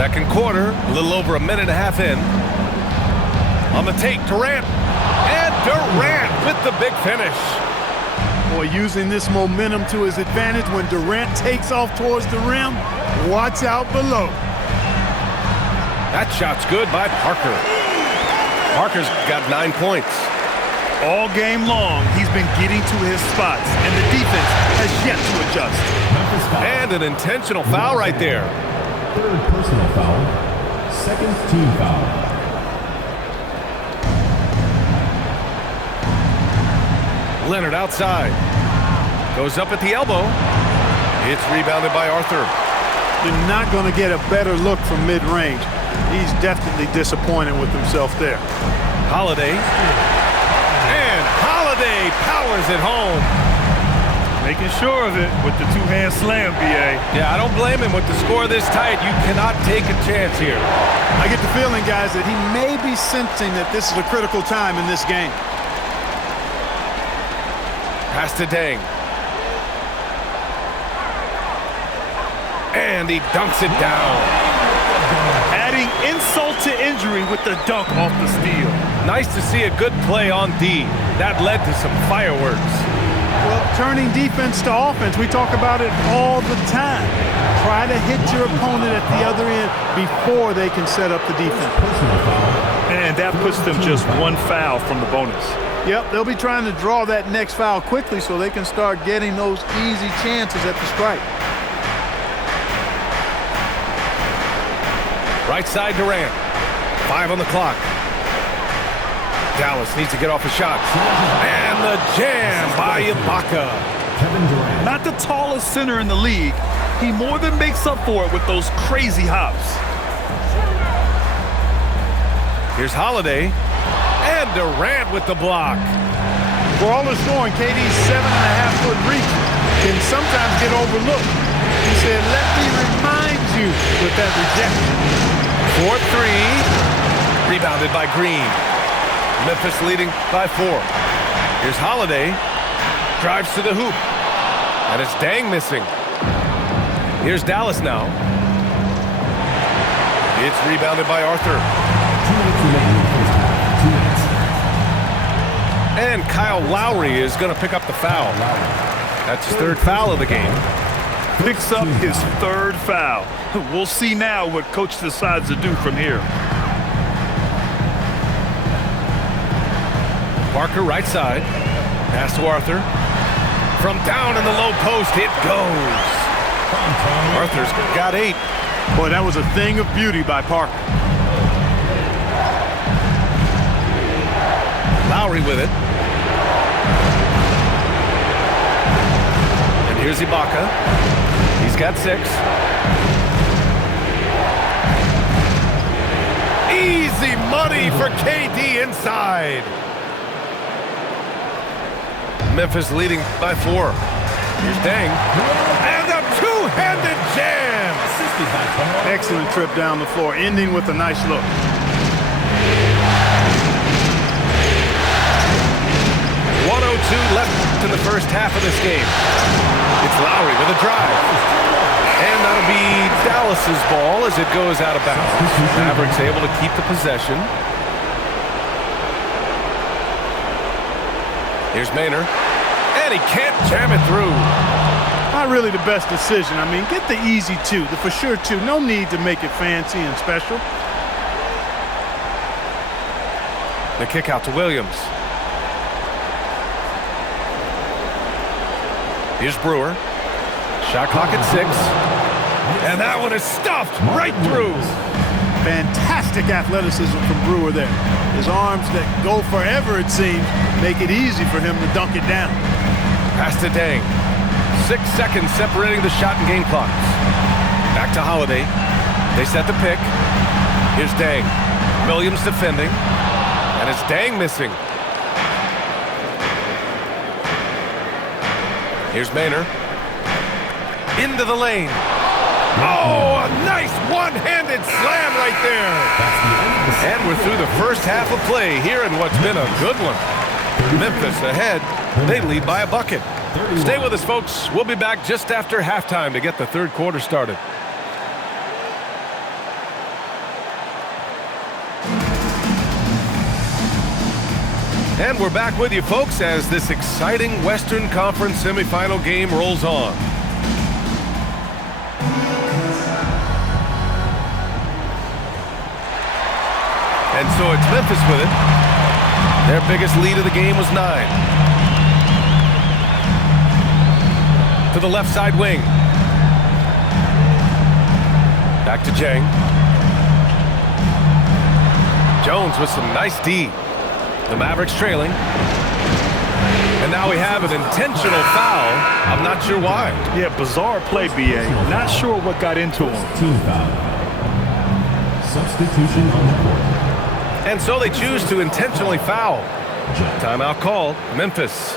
Second quarter, a little over a minute and a half in. On the take, Durant. And Durant with the big finish. Boy, using this momentum to his advantage when Durant takes off towards the rim. Watch out below. That shot's good by Parker. Parker's got 9 points. All game long, he's been getting to his spots, and the defense has yet to adjust. And an intentional foul right there. Third personal foul. Second team foul. Leonard outside. Goes up at the elbow. It's rebounded by Arthur. You're not going to get a better look from mid-range. He's definitely disappointed with himself there. Holiday. And Holiday powers it home. Making sure of it with the two-hand slam, B.A. Yeah, I don't blame him with the score this tight. You cannot take a chance here. I get the feeling, guys, that he may be sensing that this is a critical time in this game. Pass to Deng. And he dunks it down. Adding insult to injury with the dunk off the steal. Nice to see a good play on D. That led to some fireworks. Well, turning defense to offense, we talk about it all the time. Try to hit your opponent at the other end before they can set up the defense. And that puts them just one foul from the bonus. Yep, they'll be trying to draw that next foul quickly so they can start getting those easy chances at the strike. Right side Durant. 5 on the clock. Dallas needs to get off a shot. And the jam by Ibaka. Kevin Durant. Not the tallest center in the league. He more than makes up for it with those crazy hops. Here's Holiday. And Durant with the block. For all the scoring, KD's 7.5-foot reach can sometimes get overlooked. He said, let me remind you with that rejection. 4-3. Rebounded by Green. Memphis leading by 4. Here's Holiday. Drives to the hoop. And it's Deng missing. Here's Dallas now. It's rebounded by Arthur. 2 minutes remaining in the first half. 2 minutes. And Kyle Lowry is going to pick up the foul. That's his third foul of the game. Picks up his third foul. We'll see now what coach decides to do from here. Parker right side. Pass to Arthur. From down in the low post, it goes. Arthur's got 8. Boy, that was a thing of beauty by Parker. Lowry with it. And here's Ibaka. He's got 6. Easy money for KD inside. Memphis leading by 4. Here's Deng. And a two-handed jam. Excellent trip down the floor, ending with a nice look. Left in the first half of this game. It's Lowry with a drive. And that'll be Dallas's ball as it goes out of bounds. Mavericks able to keep the possession. Here's Maynard. And he can't jam it through. Not really the best decision. I mean, get the easy 2, the for sure 2. No need to make it fancy and special. The kick out to Williams. Here's Brewer. Shot clock at 6. And that one is stuffed right through. Fantastic athleticism from Brewer there. His arms that go forever, it seems, make it easy for him to dunk it down. Pass to Deng. 6 seconds separating the shot and game clocks. Back to Holiday. They set the pick. Here's Deng. Williams defending. And it's Deng missing. Here's Maynard. Into the lane. Oh, a nice one-handed slam right there. And we're through the first half of play here in what's been a good one. Memphis ahead. They lead by a bucket. Stay with us, folks. We'll be back just after halftime to get the third quarter started. And we're back with you, folks, as this exciting Western Conference semifinal game rolls on. And so it's Memphis with it. Their biggest lead of the game was 9. To the left side wing. Back to Jang. Jones with some nice D. The Mavericks trailing. And now we have an intentional foul. I'm not sure why. Yeah, bizarre play, B.A. Not sure what got into him. Team foul. Substitution on the court. And so they choose to intentionally foul. Timeout called, Memphis.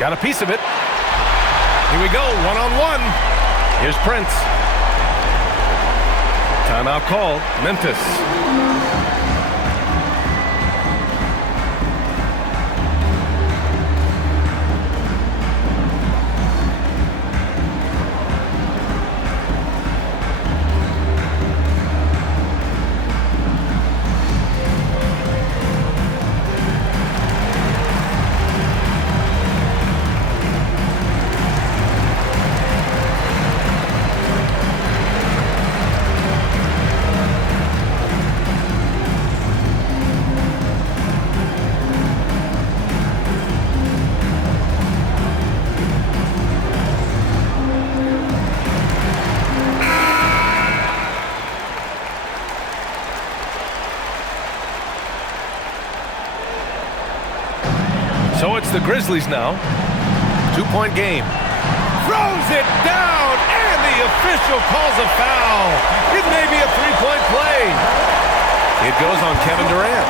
Got a piece of it. Here we go, one-on-one. Here's Prince. Timeout called, Memphis. So it's the Grizzlies now. 2-point game. Throws it down, and the official calls a foul. It may be a 3-point play. It goes on Kevin Durant.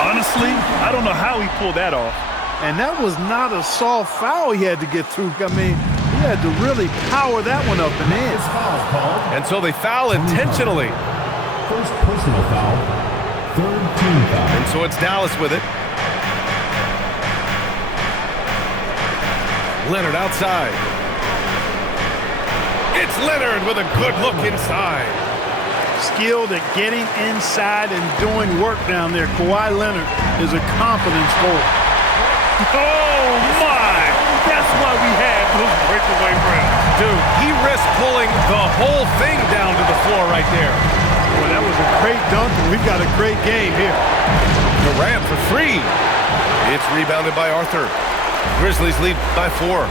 Honestly, I don't know how he pulled that off. And that was not a soft foul he had to get through. I mean, he had to really power that one up and in. This foul is called. And so they foul intentionally. First personal foul. Third team foul. And so it's Dallas with it. Leonard outside. It's Leonard with a good look inside. Skilled at getting inside and doing work down there. Kawhi Leonard is a confident scorer. Oh, my! That's why we had those breakaway rounds. Dude, he risked pulling the whole thing down to the floor right there. Boy, that was a great dunk, and we've got a great game here. Durant for 3. It's rebounded by Arthur. Grizzlies lead by 4.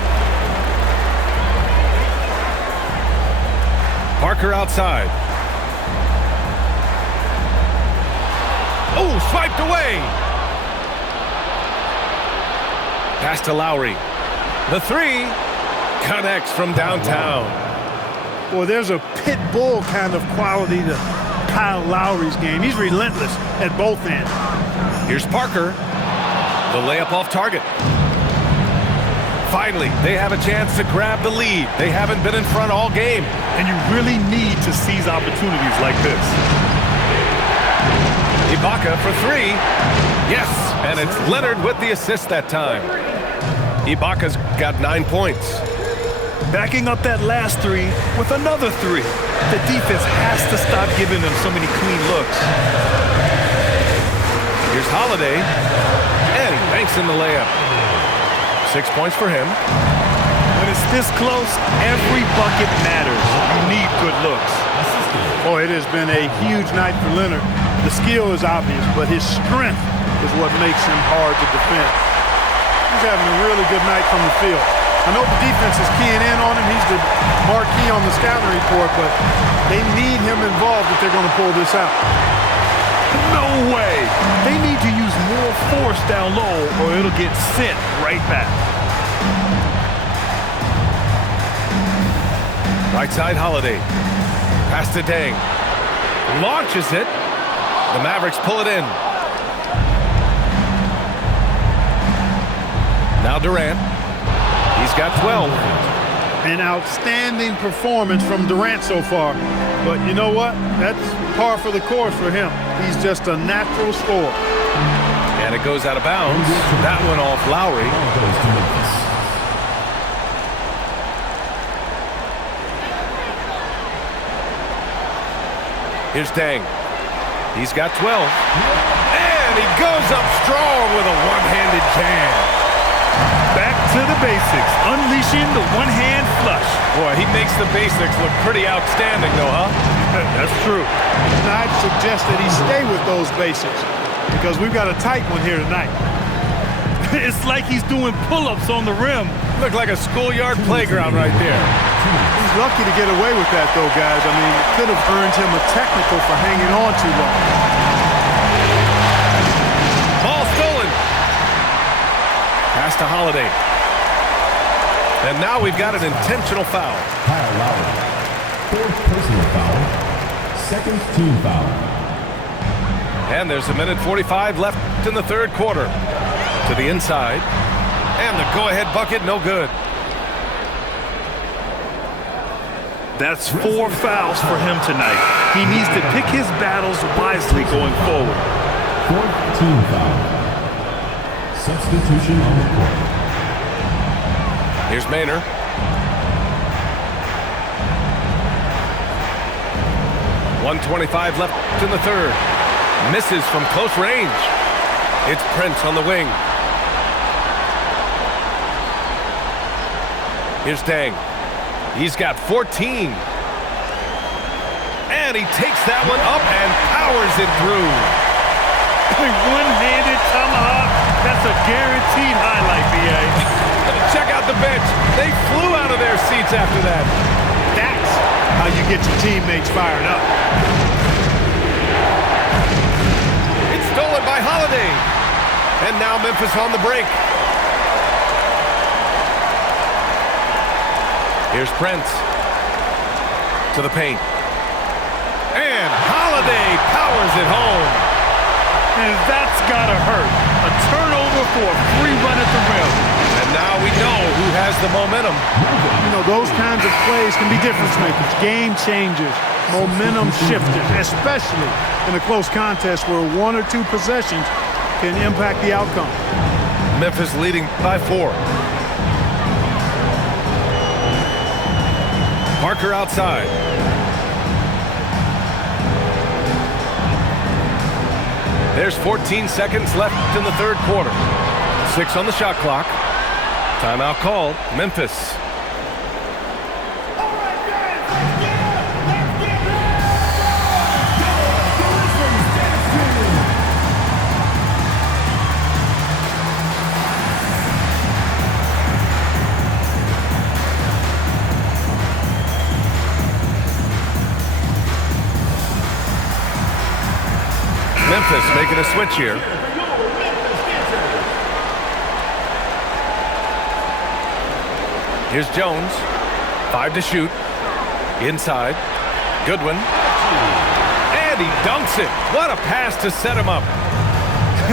Parker outside. Oh, swiped away. Pass to Lowry. The 3 connects from downtown. Boy, there's a pit bull kind of quality to Kyle Lowry's game. He's relentless at both ends. Here's Parker. The layup off target. Finally, they have a chance to grab the lead. They haven't been in front all game. And you really need to seize opportunities like this. Ibaka for 3. Yes, and it's Leonard with the assist that time. Ibaka's got 9 points. Backing up that last 3 with another 3. The defense has to stop giving them so many clean looks. Here's Holiday, and he banks in the layup. 6 points for him. When it's this close, every bucket matters. You need good looks. Boy, it has been a huge night for Leonard. The skill is obvious, but his strength is what makes him hard to defend. He's having a really good night from the field. I know the defense is keying in on him. He's the marquee on the scouting report, but they need him involved if they're going to pull this out. No way! They need to use more force down low or it'll get sent right back. Right side Holiday. Pass to Deng. Launches it. The Mavericks pull it in. Now Durant. He's got 12. An outstanding performance from Durant so far. But you know what? That's par for the course for him. He's just a natural scorer. And it goes out of bounds. That one off Lowry. Ball goes to Memphis. Here's Deng. He's got 12. And he goes up strong with a one-handed jam. Back to the basics, unleashing the one-hand flush. Boy, he makes the basics look pretty outstanding, though, huh? That's true. And I'd suggest that he stay with those basics because we've got a tight one here tonight. It's like he's doing pull-ups on the rim. Looked like a schoolyard playground right there. He's lucky to get away with that, though, guys. I mean, it could have earned him a technical for hanging on too long. Ball stolen. Pass to Holiday. And now we've got an intentional foul. Kyle Lowry. Fourth personal foul. Second team foul. And there's a minute 45 left in the third quarter. To the inside. And the go-ahead bucket, no good. That's 4 fouls for him tonight. He needs to pick his battles wisely going forward. Fourth team foul. Substitution on the court. Here's Maynard. .125 left in the third. Misses from close range. It's Prince on the wing. Here's Deng. He's got 14. And he takes that one up and powers it through. One-handed tomahawk. That's a guaranteed highlight, B.A. Check out the bench. They flew out of their seats after that. That's how you get your teammates fired up. It's stolen by Holiday. And now Memphis on the break. Here's Prince. To the paint. And Holiday powers it home. And that's gotta hurt. A turnover for a free run at the rim. And now we know who has the momentum. You know, those kinds of plays can be difference makers, game changers, momentum shifters, especially in a close contest where 1 or 2 possessions can impact the outcome. Memphis leading by 4. Parker outside. There's 14 seconds left in the third quarter. 6 on the shot clock. Timeout called. Memphis. Memphis making a switch here. Here's Jones. 5 to shoot. Inside. Goodwin. And he dunks it. What a pass to set him up.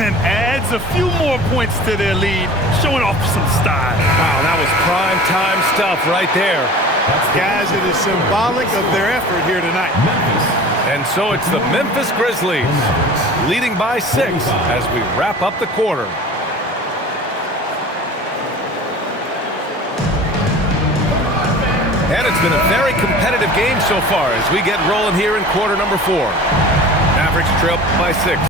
And adds a few more points to their lead, showing off some style. Wow, that was prime time stuff right there. Guys, it is symbolic of their effort here tonight. And so it's the Memphis Grizzlies leading by 6 as we wrap up the quarter. And it's been a very competitive game so far as we get rolling here in quarter number 4. Mavericks trail by 6.